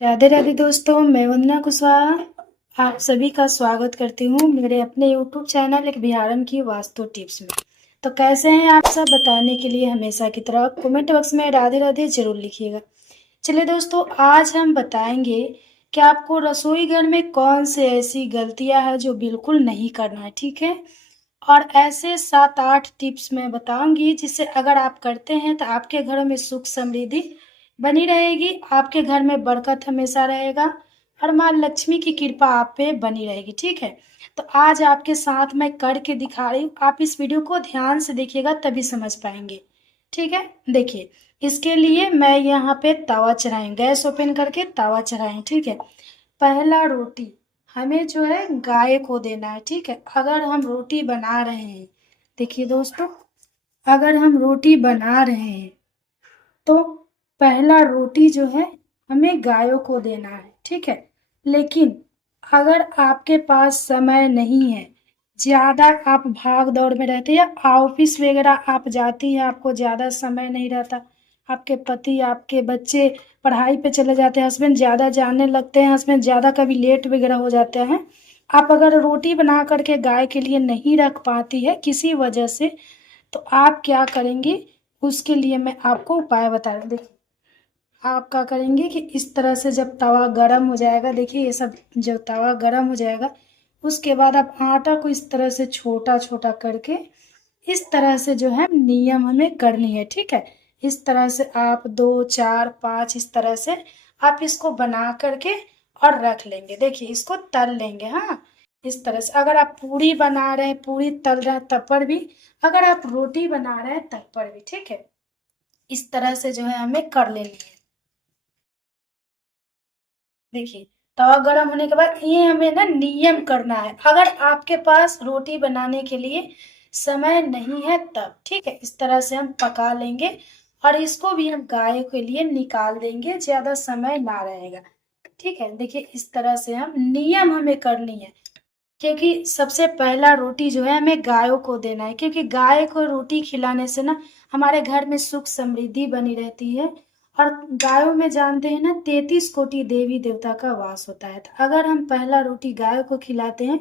राधे राधे दोस्तों, मैं वंदना कुशवाहा आप सभी का स्वागत करती हूँ मेरे अपने YouTube चैनल एक बिहारन की वास्तु टिप्स में। तो कैसे हैं आप सब, बताने के लिए हमेशा की तरह कमेंट बॉक्स में राधे राधे जरूर लिखिएगा। चलिए दोस्तों, आज हम बताएंगे कि आपको रसोई घर में कौन से ऐसी गलतियां हैं जो बिल्कुल नहीं करना है, ठीक है। और ऐसे 7-8 टिप्स मैं बताऊंगी जिससे अगर आप करते हैं तो आपके घरों में सुख समृद्धि बनी रहेगी, आपके घर में बरकत हमेशा रहेगा और माँ लक्ष्मी की कृपा आप पे बनी रहेगी, ठीक है। तो आज आपके साथ मैं करके दिखा रही हूँ, आप इस वीडियो को ध्यान से देखिएगा तभी समझ पाएंगे, ठीक है। देखिए, इसके लिए मैं यहाँ पे तवा चढ़ाई, गैस ओपन करके तवा चढ़ाएं, ठीक है। पहला रोटी हमें जो है गाय को देना है, ठीक है। अगर हम रोटी बना रहे हैं, देखिए दोस्तों, अगर हम रोटी बना रहे हैं तो पहला रोटी जो है हमें गायों को देना है, ठीक है। लेकिन अगर आपके पास समय नहीं है, ज़्यादा आप भाग दौड़ में रहते हैं या ऑफिस वगैरह आप जाती हैं, आपको ज़्यादा समय नहीं रहता, आपके पति आपके बच्चे पढ़ाई पे चले जाते हैं, हस्बैंड ज़्यादा जानने लगते हैं, हस्बैंड ज़्यादा कभी लेट वगैरह हो जाते हैं, आप अगर रोटी बना करके गाय के लिए नहीं रख पाती है किसी वजह से, तो आप क्या करेंगे, उसके लिए मैं आपको उपाय बता रही हूँ। देखिए, आप क्या करेंगे कि इस तरह से जब तवा गरम हो जाएगा, देखिए ये सब जब तवा गरम हो जाएगा, उसके बाद आप आटा को इस तरह से छोटा छोटा करके इस तरह से जो है नियम हमें करनी है, ठीक है। इस तरह से आप 2 4 5 इस तरह से आप इसको बना करके और रख लेंगे। देखिए, इसको तल लेंगे, हाँ। इस तरह से अगर आप पूरी बना रहे हैं, पूरी तल रहे हैं तब पर भी, अगर आप रोटी बना रहे हैं तब पर भी, ठीक है। इस तरह से जो है हमें कर लेनी है। देखिए, तवा गरम होने के बाद ये हमें ना नियम करना है। अगर आपके पास रोटी बनाने के लिए समय नहीं है तब, ठीक है, इस तरह से हम पका लेंगे और इसको भी हम गाय के लिए निकाल देंगे, ज्यादा समय ना रहेगा, ठीक है। देखिए, इस तरह से हम नियम हमें करनी है, क्योंकि सबसे पहला रोटी जो है हमें गायों को देना है, क्योंकि गाय को रोटी खिलाने से ना हमारे घर में सुख समृद्धि बनी रहती है। और गायों में जानते हैं ना 33 कोटि देवी देवता का वास होता है, तो अगर हम पहला रोटी गायों को खिलाते हैं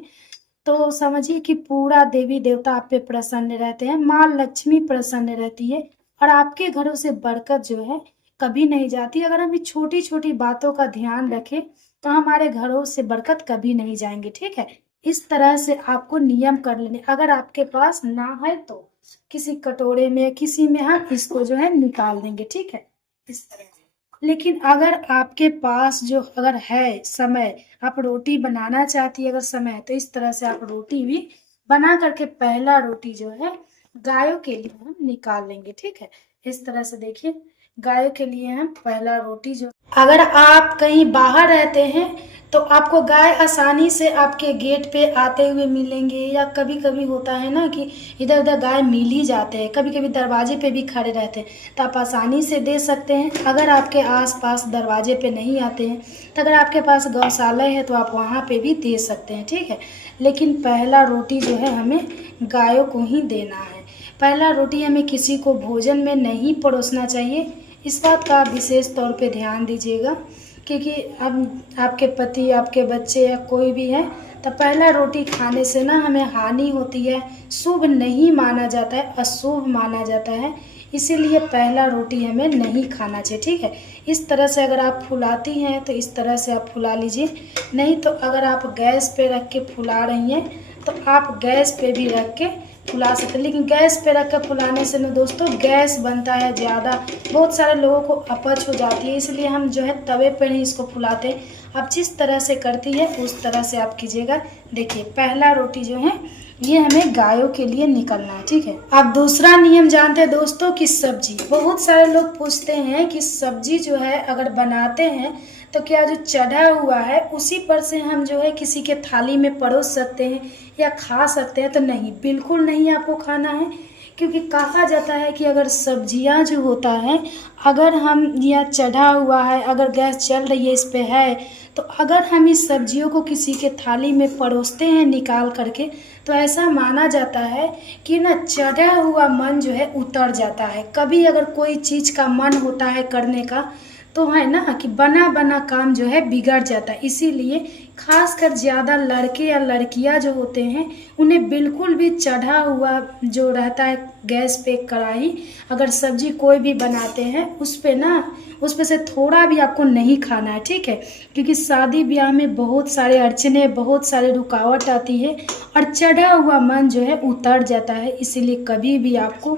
तो समझिए कि पूरा देवी देवता आप पे प्रसन्न रहते हैं, माँ लक्ष्मी प्रसन्न रहती है और आपके घरों से बरकत जो है कभी नहीं जाती। अगर हम छोटी छोटी बातों का ध्यान रखें तो हमारे घरों से बरकत कभी नहीं जाएंगे, ठीक है। इस तरह से आपको नियम कर लेने, अगर आपके पास ना है तो किसी कटोरे में किसी में हम इसको जो है निकाल देंगे, ठीक है, इस तरह से। लेकिन अगर आपके पास जो अगर है समय, आप रोटी बनाना चाहती है अगर समय है, तो इस तरह से आप रोटी भी बना करके पहला रोटी जो है गायों के लिए हम निकाल लेंगे, ठीक है। इस तरह से देखिए, गायों के लिए हम पहला रोटी जो, अगर आप कहीं बाहर रहते हैं तो आपको गाय आसानी से आपके गेट पे आते हुए मिलेंगे, या कभी कभी होता है ना कि इधर उधर गाय मिल ही जाते हैं, कभी कभी दरवाजे पे भी खड़े रहते हैं, तो आप आसानी से दे सकते हैं। अगर आपके आसपास दरवाजे पे नहीं आते हैं तो अगर आपके पास गौशाला है तो आप वहाँ पे भी दे सकते हैं, ठीक है। लेकिन पहला रोटी जो है हमें गायों को ही देना है। पहला रोटी हमें किसी को भोजन में नहीं परोसना चाहिए, इस बात का आप विशेष तौर पे ध्यान दीजिएगा, क्योंकि अब आपके पति आपके बच्चे या कोई भी है तो पहला रोटी खाने से ना हमें हानि होती है, शुभ नहीं माना जाता है, अशुभ माना जाता है, इसीलिए पहला रोटी हमें नहीं खाना चाहिए, ठीक है। इस तरह से अगर आप फुलाती हैं तो इस तरह से आप फुला लीजिए, नहीं तो अगर आप गैस पे रख के फुला रही हैं तो आप गैस पे भी रख के फुला सकते हैं। लेकिन गैस पे रख कर फुलाने से ना दोस्तों गैस बनता है ज़्यादा, बहुत सारे लोगों को अपच हो जाती है, इसलिए हम जो है तवे पर ही इसको फुलाते हैं। आप जिस तरह से करती है उस तरह से आप कीजिएगा। देखिए, पहला रोटी जो है ये हमें गायों के लिए निकलना है, ठीक है। आप दूसरा नियम जानते हैं दोस्तों कि सब्जी, बहुत सारे लोग पूछते हैं कि सब्जी जो है अगर बनाते हैं तो क्या जो चढ़ा हुआ है उसी पर से हम जो है किसी के थाली में परोस सकते हैं या खा सकते हैं, तो नहीं, बिल्कुल नहीं आपको खाना है। क्योंकि कहा जाता है कि अगर सब्जियां जो होता है, अगर हम या चढ़ा हुआ है, अगर गैस चल रही है इस पे है, तो अगर हम इस सब्जियों को किसी के थाली में परोसते हैं निकाल करके, तो ऐसा माना जाता है कि ना चढ़ा हुआ मन जो है उतर जाता है। कभी अगर कोई चीज़ का मन होता है करने का तो है ना कि बना बना काम जो है बिगड़ जाता है। इसीलिए खासकर ज़्यादा लड़के या लड़कियां जो होते हैं उन्हें बिल्कुल भी चढ़ा हुआ जो रहता है गैस पे कढ़ाई, अगर सब्जी कोई भी बनाते हैं उस पे से थोड़ा भी आपको नहीं खाना है, ठीक है। क्योंकि शादी ब्याह में बहुत सारे अड़चने, बहुत सारे रुकावट आती है और चढ़ा हुआ मन जो है उतर जाता है। इसीलिए कभी भी आपको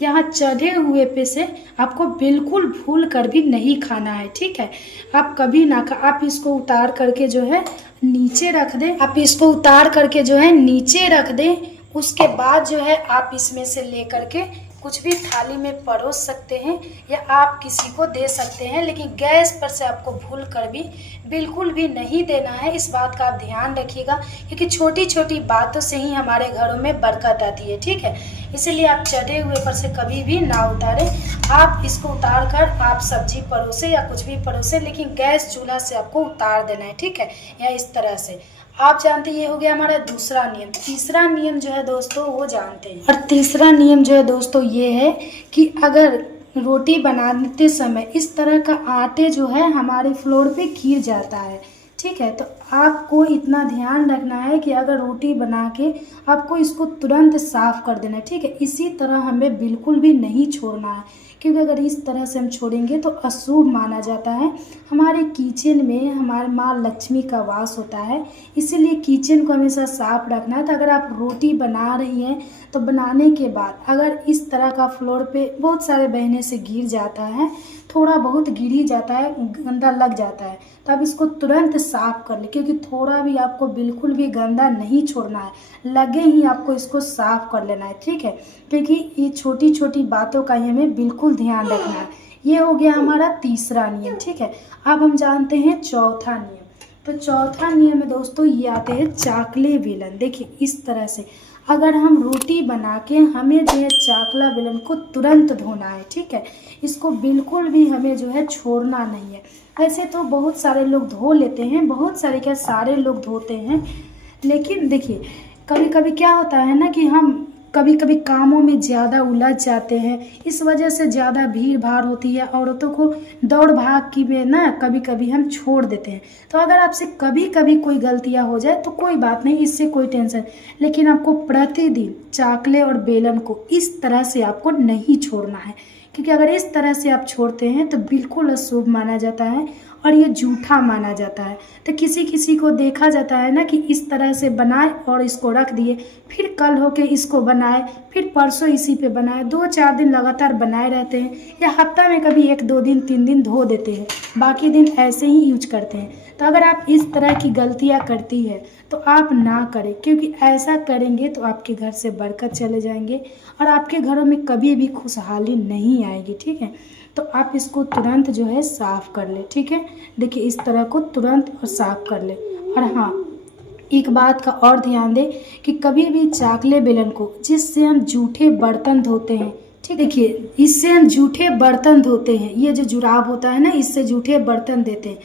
यहाँ चढ़े हुए पे से आपको बिल्कुल भूल कर भी नहीं खाना है, ठीक है। आप कभी ना आप इसको उतार करके जो है नीचे रख दें, आप इसको उतार करके जो है नीचे रख दें। उसके बाद जो है आप इसमें से ले करके कुछ भी थाली में परोस सकते हैं या आप किसी को दे सकते हैं, लेकिन गैस पर से आपको भूल कर भी बिल्कुल भी नहीं देना है। इस बात का आप ध्यान रखिएगा, क्योंकि छोटी छोटी बातों से ही हमारे घरों में बरकत आती है, ठीक है। इसलिए आप चढ़े हुए पर से कभी भी ना उतारें। आप इसको उतार कर आप सब्जी परोसे या कुछ भी परोसे, लेकिन गैस चूल्हा से आपको उतार देना है, ठीक है, या इस तरह से। आप जानते हैं ये हो गया हमारा दूसरा नियम। तीसरा नियम जो है दोस्तों वो जानते हैं, और तीसरा नियम जो है दोस्तों ये है कि अगर रोटी बनाते समय इस तरह का आटे जो है हमारे फ्लोर पे गिर जाता है, ठीक है, तो आपको इतना ध्यान रखना है कि अगर रोटी बना के आपको इसको तुरंत साफ़ कर देना है, ठीक है। इसी तरह हमें बिल्कुल भी नहीं छोड़ना है, क्योंकि अगर इस तरह से हम छोड़ेंगे तो अशुभ माना जाता है। हमारे किचन में हमारे माँ लक्ष्मी का वास होता है, इसीलिए किचन को हमेशा साफ रखना है। तो अगर आप रोटी बना रही हैं तो बनाने के बाद अगर इस तरह का फ्लोर पे बहुत सारे बहने से गिर जाता है, थोड़ा बहुत गिर ही जाता है, गंदा लग जाता है, तो आप इसको तुरंत साफ़ कर ले, क्योंकि थोड़ा भी आपको बिल्कुल भी गंदा नहीं छोड़ना है, लगे ही आपको इसको साफ़ कर लेना है, ठीक है। क्योंकि ये छोटी छोटी बातों का ही हमें बिल्कुल ध्यान रखना है। ये हो गया हमारा तीसरा नियम, ठीक है। अब हम जानते हैं चौथा नियम। तो चौथा नियम में दोस्तों ये आते हैं चाकले बेलन। देखिए इस तरह से अगर हम रोटी बना के हमें जो है चाकला बेलन को तुरंत धोना है, ठीक है। इसको बिल्कुल भी हमें जो है छोड़ना नहीं है। ऐसे तो बहुत सारे लोग धो लेते हैं, बहुत सारे क्या सारे लोग धोते हैं, लेकिन देखिए कभी कभी क्या होता है ना कि हम कभी कभी कामों में ज़्यादा उलझ जाते हैं, इस वजह से ज़्यादा भीड़ भाड़ होती है, औरतों को दौड़ भाग की में ना कभी कभी हम छोड़ देते हैं। तो अगर आपसे कभी कभी कोई गलतियां हो जाए तो कोई बात नहीं, इससे कोई टेंशन, लेकिन आपको प्रतिदिन चाकले और बेलन को इस तरह से आपको नहीं छोड़ना है, क्योंकि अगर इस तरह से आप छोड़ते हैं तो बिल्कुल अशुभ माना जाता है और ये जूठा माना जाता है। तो किसी किसी को देखा जाता है ना कि इस तरह से बनाए और इसको रख दिए, फिर कल होके इसको बनाए, फिर परसों इसी पे बनाए, 2-4 दिन लगातार बनाए रहते हैं, या हफ्ता में कभी 1-2 दिन 3 दिन धो देते हैं, बाकी दिन ऐसे ही यूज करते हैं। तो अगर आप इस तरह की गलतियाँ करती है तो आप ना करें, क्योंकि ऐसा करेंगे तो आपके घर से बरकत चले जाएंगे और आपके घरों में कभी भी खुशहाली नहीं आएगी, ठीक है। तो आप इसको तुरंत जो है साफ़ कर ले, ठीक है। देखिए इस तरह को तुरंत और साफ़ कर ले। और हाँ, एक बात का और ध्यान दें कि कभी भी चाकले बेलन को जिससे हम जूठे बर्तन धोते हैं, ठीक, देखिए इससे हम जूठे बर्तन धोते हैं, ये जो जुराब होता है ना इससे जूठे बर्तन देते हैं,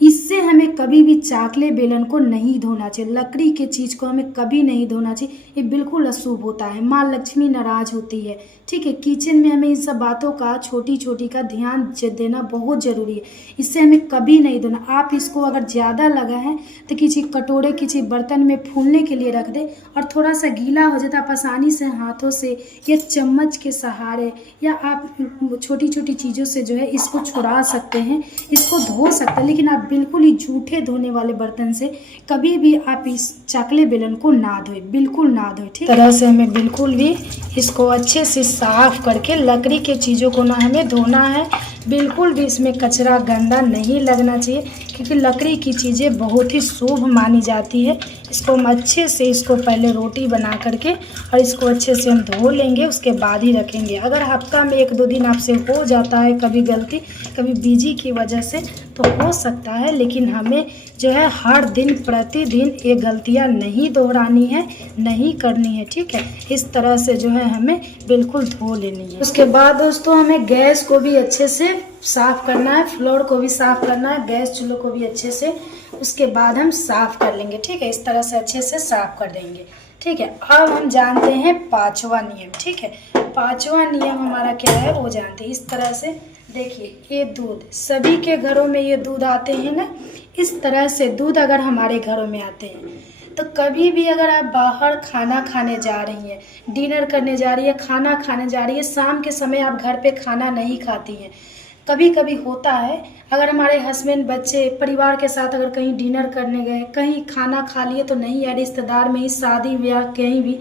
इससे हमें कभी भी चाकले बेलन को नहीं धोना चाहिए। लकड़ी के चीज़ को हमें कभी नहीं धोना चाहिए, ये बिल्कुल अशुभ होता है, माँ लक्ष्मी नाराज होती है, ठीक है। किचन में हमें इन सब बातों का छोटी छोटी का ध्यान देना बहुत ज़रूरी है, इससे हमें कभी नहीं धोना। आप इसको अगर ज़्यादा लगा है तो किसी कटोरे किसी बर्तन में फूलने के लिए रख दें, और थोड़ा सा गीला हो जाता है, आप आसानी से हाथों से या चम्मच के सहारे या आप छोटी छोटी चीज़ों से जो है इसको छुड़ा सकते हैं, इसको धो सकते हैं। लेकिन आप बिल्कुल ही जूठे धोने वाले बर्तन से कभी भी आप इस चाकले बेलन को ना धोए, बिल्कुल ना धोए, ठीक है। तरह से हमें बिल्कुल भी इसको अच्छे से साफ करके, लकड़ी के चीज़ों को ना हमें धोना है, बिल्कुल भी इसमें कचरा गंदा नहीं लगना चाहिए, क्योंकि लकड़ी की चीज़ें बहुत ही शुभ मानी जाती है। इसको हम अच्छे से इसको पहले रोटी बना करके और इसको अच्छे से हम धो लेंगे, उसके बाद ही रखेंगे। अगर हफ्ता में 1-2 दिन आपसे हो जाता है कभी गलती, कभी बिजी की वजह से, तो हो सकता है, लेकिन हमें जो है हर दिन प्रतिदिन ये गलतियां नहीं दोहरानी है, नहीं करनी है, ठीक है। इस तरह से जो है हमें बिल्कुल धो लेनी है। उसके बाद दोस्तों हमें गैस को भी अच्छे से साफ़ करना है, फ्लोर को भी साफ़ करना है, गैस चूल्हे को भी अच्छे से, उसके बाद हम साफ़ कर लेंगे, ठीक है। इस तरह से अच्छे से साफ़ कर देंगे, ठीक है। अब हम जानते हैं 5वां नियम, ठीक है। 5वां नियम हमारा क्या है वो जानते हैं। इस तरह से देखिए ये दूध सभी के घरों में ये दूध आते हैं ना, इस तरह से दूध अगर हमारे घरों में आते हैं तो कभी भी अगर आप बाहर खाना खाने जा रही हैं, डिनर करने जा रही है, खाना खाने जा रही है, शाम के समय आप घर पे खाना नहीं खाती हैं, कभी कभी होता है अगर हमारे हस्बैंड बच्चे परिवार के साथ अगर कहीं डिनर करने गए, कहीं खाना खा लिए तो नहीं है, रिश्तेदार में ही, शादी ब्याह कहीं भी,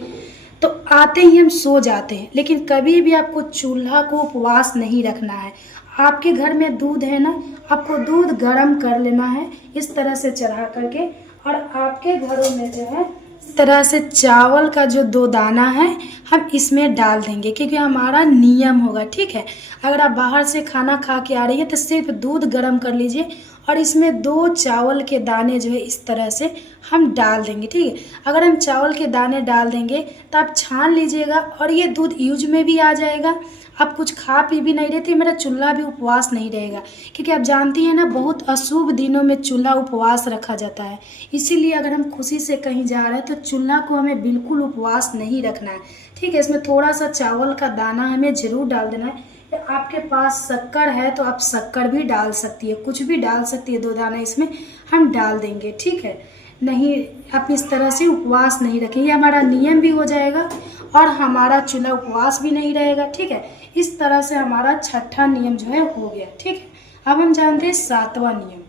तो आते ही हम सो जाते हैं। लेकिन कभी भी आपको चूल्हा को उपवास नहीं रखना है। आपके घर में दूध है ना, आपको दूध गर्म कर लेना है इस तरह से चढ़ा करके, और आपके घरों में जो है इस तरह से चावल का जो 2 दाना है हम इसमें डाल देंगे, क्योंकि हमारा नियम होगा, ठीक है। अगर आप बाहर से खाना खा के आ रही है तो सिर्फ दूध गर्म कर लीजिए और इसमें 2 चावल के दाने जो है इस तरह से हम डाल देंगे, ठीक है। अगर हम चावल के दाने डाल देंगे तो आप छान लीजिएगा और ये दूध यूज में भी आ जाएगा, आप कुछ खा पी भी नहीं रहे थे, मेरा चूल्हा भी उपवास नहीं रहेगा, क्योंकि आप जानती हैं ना बहुत अशुभ दिनों में चूल्हा उपवास रखा जाता है। इसीलिए अगर हम खुशी से कहीं जा रहे हैं तो चूल्हा को हमें बिल्कुल उपवास नहीं रखना है, ठीक है। इसमें थोड़ा सा चावल का दाना हमें ज़रूर डाल देना है। आपके पास शक्कर है तो आप शक्कर भी डाल सकती है, कुछ भी डाल सकती है, 2 दाना इसमें हम डाल देंगे, ठीक है। नहीं, आप इस तरह से उपवास नहीं रखेंगे, हमारा नियम भी हो जाएगा और हमारा चूल्हा उपवास भी नहीं रहेगा, ठीक है। इस तरह से हमारा 6ठा नियम जो है हो गया, ठीक है। अब हम जानते हैं 7वां नियम।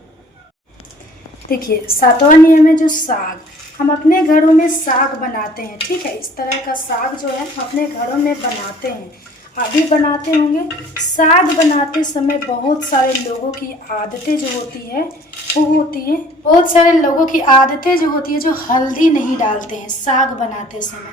देखिए 7वां नियम है जो साग, हम अपने घरों में साग बनाते हैं, ठीक है। इस तरह का साग जो है हम अपने घरों में बनाते हैं, अभी बनाते होंगे। साग बनाते समय बहुत सारे लोगों की आदतें जो होती है वो होती है, बहुत सारे लोगों की आदतें जो होती है जो हल्दी नहीं डालते हैं साग बनाते समय।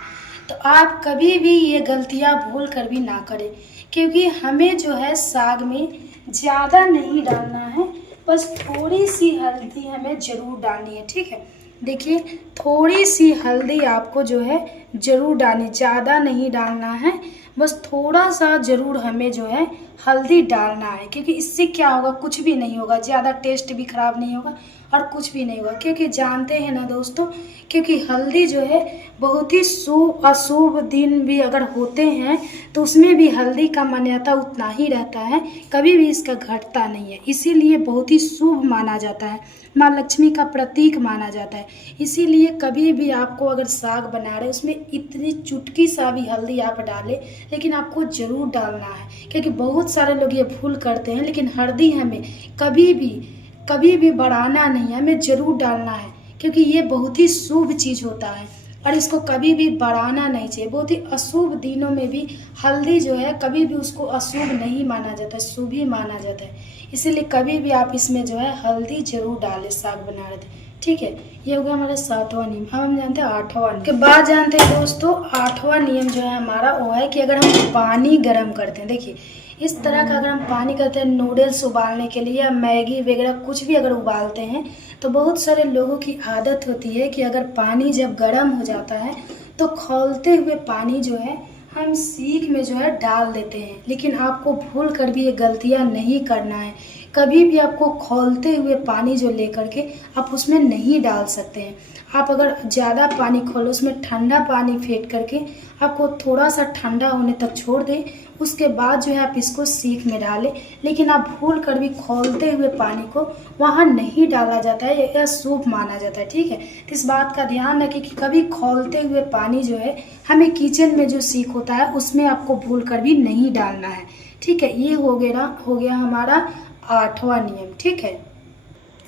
तो आप कभी भी ये गलतियां भूल कर भी ना करें, क्योंकि हमें जो है साग में ज़्यादा नहीं डालना है, बस थोड़ी सी हल्दी हमें ज़रूर डालनी है, ठीक है। देखिए थोड़ी सी हल्दी आपको जो है ज़रूर डालनी, ज़्यादा नहीं डालना है, बस थोड़ा सा ज़रूर हमें जो है हल्दी डालना है, क्योंकि इससे क्या होगा, कुछ भी नहीं होगा, ज़्यादा टेस्ट भी ख़राब नहीं होगा और कुछ भी नहीं होगा। क्योंकि जानते हैं ना दोस्तों, क्योंकि हल्दी जो है बहुत ही शुभ अशुभ दिन भी अगर होते हैं तो उसमें भी हल्दी का मान्यता उतना ही रहता है, कभी भी इसका घटता नहीं है, इसीलिए बहुत ही शुभ माना जाता है, माँ लक्ष्मी का प्रतीक माना जाता है। इसीलिए कभी भी आपको अगर साग बना रहे उसमें इतनी चुटकी सा भी हल्दी आप डालें, लेकिन आपको ज़रूर डालना है, क्योंकि बहुत सारे लोग ये भूल करते हैं। लेकिन हल्दी हमें कभी भी बढ़ाना नहीं है, हमें ज़रूर डालना है, क्योंकि ये बहुत ही शुभ चीज़ होता है और इसको कभी भी बढ़ाना नहीं चाहिए। बहुत ही अशुभ दिनों में भी हल्दी जो है कभी भी उसको अशुभ नहीं माना जाता है, शुभ ही माना जाता है। इसीलिए कभी भी आप इसमें जो है हल्दी ज़रूर डालें साग बना रहे थे, ठीक है। ये हो गया हमारा 7वां नियम। अब हम जानते हैं 8वां नियम के बाद जानते हैं दोस्तों 8वां नियम जो है हमारा वो है कि अगर हम पानी गर्म करते हैं, देखिए इस तरह का अगर हम पानी करते हैं नूडल्स उबालने के लिए या मैगी वगैरह कुछ भी अगर उबालते हैं, तो बहुत सारे लोगों की आदत होती है कि अगर पानी जब गर्म हो जाता है तो खौलते हुए पानी जो है हम सीख में जो है डाल देते हैं। लेकिन आपको भूल कर भी ये गलतियां नहीं करना है, कभी भी आपको खौलते हुए पानी जो लेकर के आप उसमें नहीं डाल सकते हैं। आप अगर ज़्यादा पानी खोलो उसमें ठंडा पानी फेंट करके आपको थोड़ा सा ठंडा होने तक छोड़ दें, उसके बाद जो है आप इसको सीख में डालें। लेकिन आप भूल कर भी खौलते हुए पानी को वहाँ नहीं डाला जाता है, यह शुभ माना जाता है, ठीक है। तो इस बात का ध्यान रखें कि कभी खौलते हुए पानी जो है हमें किचन में जो सीख होता है उसमें आपको भूल कर भी नहीं डालना है, ठीक है। ये हो गया हमारा 8वां नियम, ठीक है।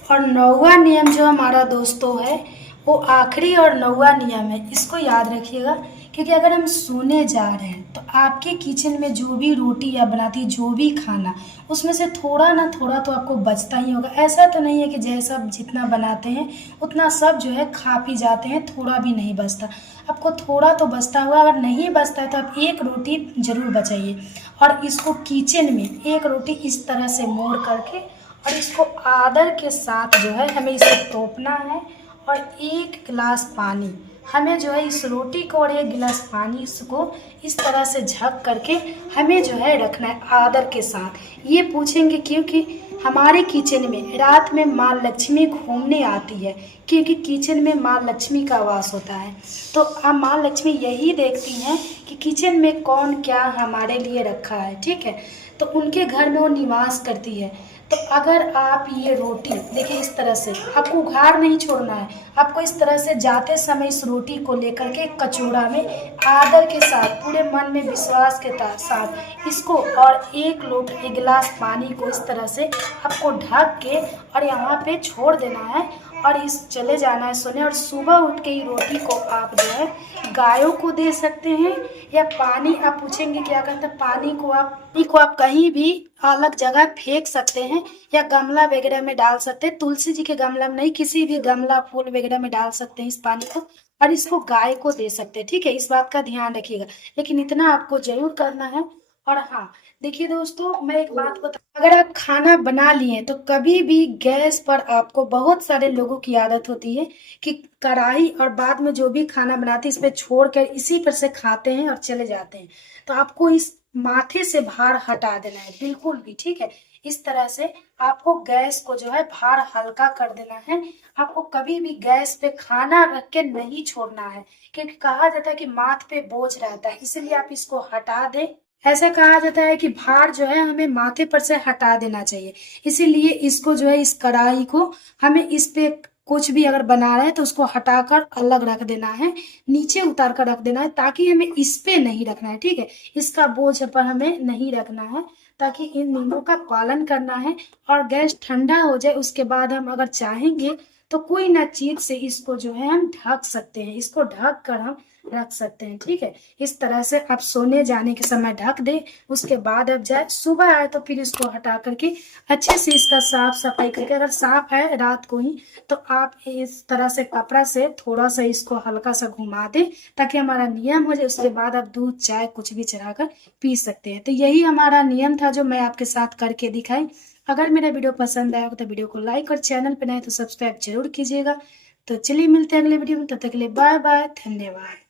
और 9वां नियम जो हमारा दोस्तों है वो आखिरी और 9वां नियम है, इसको याद रखिएगा। क्योंकि अगर हम सोने जा रहे हैं तो आपके किचन में जो भी रोटी या बनाती जो भी खाना उसमें से थोड़ा ना थोड़ा तो आपको बचता ही होगा। ऐसा तो नहीं है कि जैसा जितना बनाते हैं उतना सब जो है खा पी जाते हैं, थोड़ा भी नहीं बचता, आपको थोड़ा तो बचता होगा। अगर नहीं बचता है तो आप एक रोटी ज़रूर बचाइए और इसको किचन में एक रोटी इस तरह से मोड़ करके और इसको आदर के साथ जो है हमें इसे तोपना है और 1 गिलास पानी हमें जो है इस रोटी को और 1 गिलास पानी इसको इस तरह से झक करके हमें जो है रखना है आदर के साथ। ये पूछेंगे क्योंकि हमारे किचन में रात में माँ लक्ष्मी घूमने आती है, क्योंकि किचन में माँ लक्ष्मी का वास होता है। तो अब माँ लक्ष्मी यही देखती हैं कि किचन में कौन क्या हमारे लिए रखा है, ठीक है। तो उनके घर में वो निवास करती है। तो अगर आप ये रोटी देखिए इस तरह से, आपको उघाड़ नहीं छोड़ना है, आपको इस तरह से जाते समय इस रोटी को लेकर के कचौड़ा में आदर के साथ, पूरे मन में विश्वास के साथ इसको, और एक गिलास पानी को इस तरह से आपको ढक के और यहाँ पे छोड़ देना है और इस चले जाना है सोने। और सुबह उठ के ही रोटी को आप जो है गायों को दे सकते हैं, या पानी, आप पूछेंगे क्या करते हैं, पानी को आप कहीं भी अलग जगह फेंक सकते हैं या गमला वगैरह में डाल सकते हैं। तुलसी जी के गमला में नहीं, किसी भी गमला फूल वगैरह में डाल सकते हैं इस पानी को, और इसको गाय को दे सकते हैं। ठीक है, इस बात का ध्यान रखिएगा, लेकिन इतना आपको जरूर करना है। और हाँ, देखिए दोस्तों, मैं एक बात बता, अगर आप खाना बना लिए तो कभी भी गैस पर, आपको बहुत सारे लोगों की आदत होती है कि कढ़ाई और बाद में जो भी खाना बनाते हैं इस पे छोड़ कर इसी पर से खाते हैं और चले जाते हैं। तो आपको इस माथे से भार हटा देना है बिल्कुल भी। ठीक है, इस तरह से आपको गैस को जो है भार हल्का कर देना है। आपको कभी भी गैस पे खाना रख के नहीं छोड़ना है, क्योंकि कहा जाता है कि माथ पे बोझ रहता है, इसलिए आप इसको हटा दें। ऐसा कहा जाता है कि भार जो है हमें माथे पर से हटा देना चाहिए, इसीलिए इसको जो है, इस कढ़ाई को हमें इस पे कुछ भी अगर बना रहे हैं तो उसको हटाकर अलग रख देना है, नीचे उतार कर रख देना है, ताकि हमें इस पे नहीं रखना है। ठीक है, इसका बोझ पर हमें नहीं रखना है, ताकि इन नियमों का पालन करना है। और गैस ठंडा हो जाए उसके बाद हम अगर चाहेंगे तो कोई ना चीज से इसको जो है हम ढक सकते हैं, इसको ढक कर हम रख सकते हैं। ठीक है, इस तरह से आप सोने जाने के समय ढक दे, उसके बाद अब जाए सुबह आए तो फिर इसको हटा करके अच्छे से इसका साफ सफाई करके, अगर साफ है रात को ही तो आप इस तरह से कपड़ा से थोड़ा सा इसको हल्का सा घुमा दे, ताकि हमारा नियम हो जाए। उसके बाद आप दूध चाय कुछ भी चढ़ाकर पी सकते हैं। तो यही हमारा नियम था जो मैं आपके साथ करके दिखाई। अगर मेरा वीडियो पसंद आया हो तो वीडियो को लाइक और चैनल पर नए तो सब्सक्राइब जरूर कीजिएगा। तो चलिए मिलते हैं अगले वीडियो में, तब तक के लिए बाय बाय, धन्यवाद।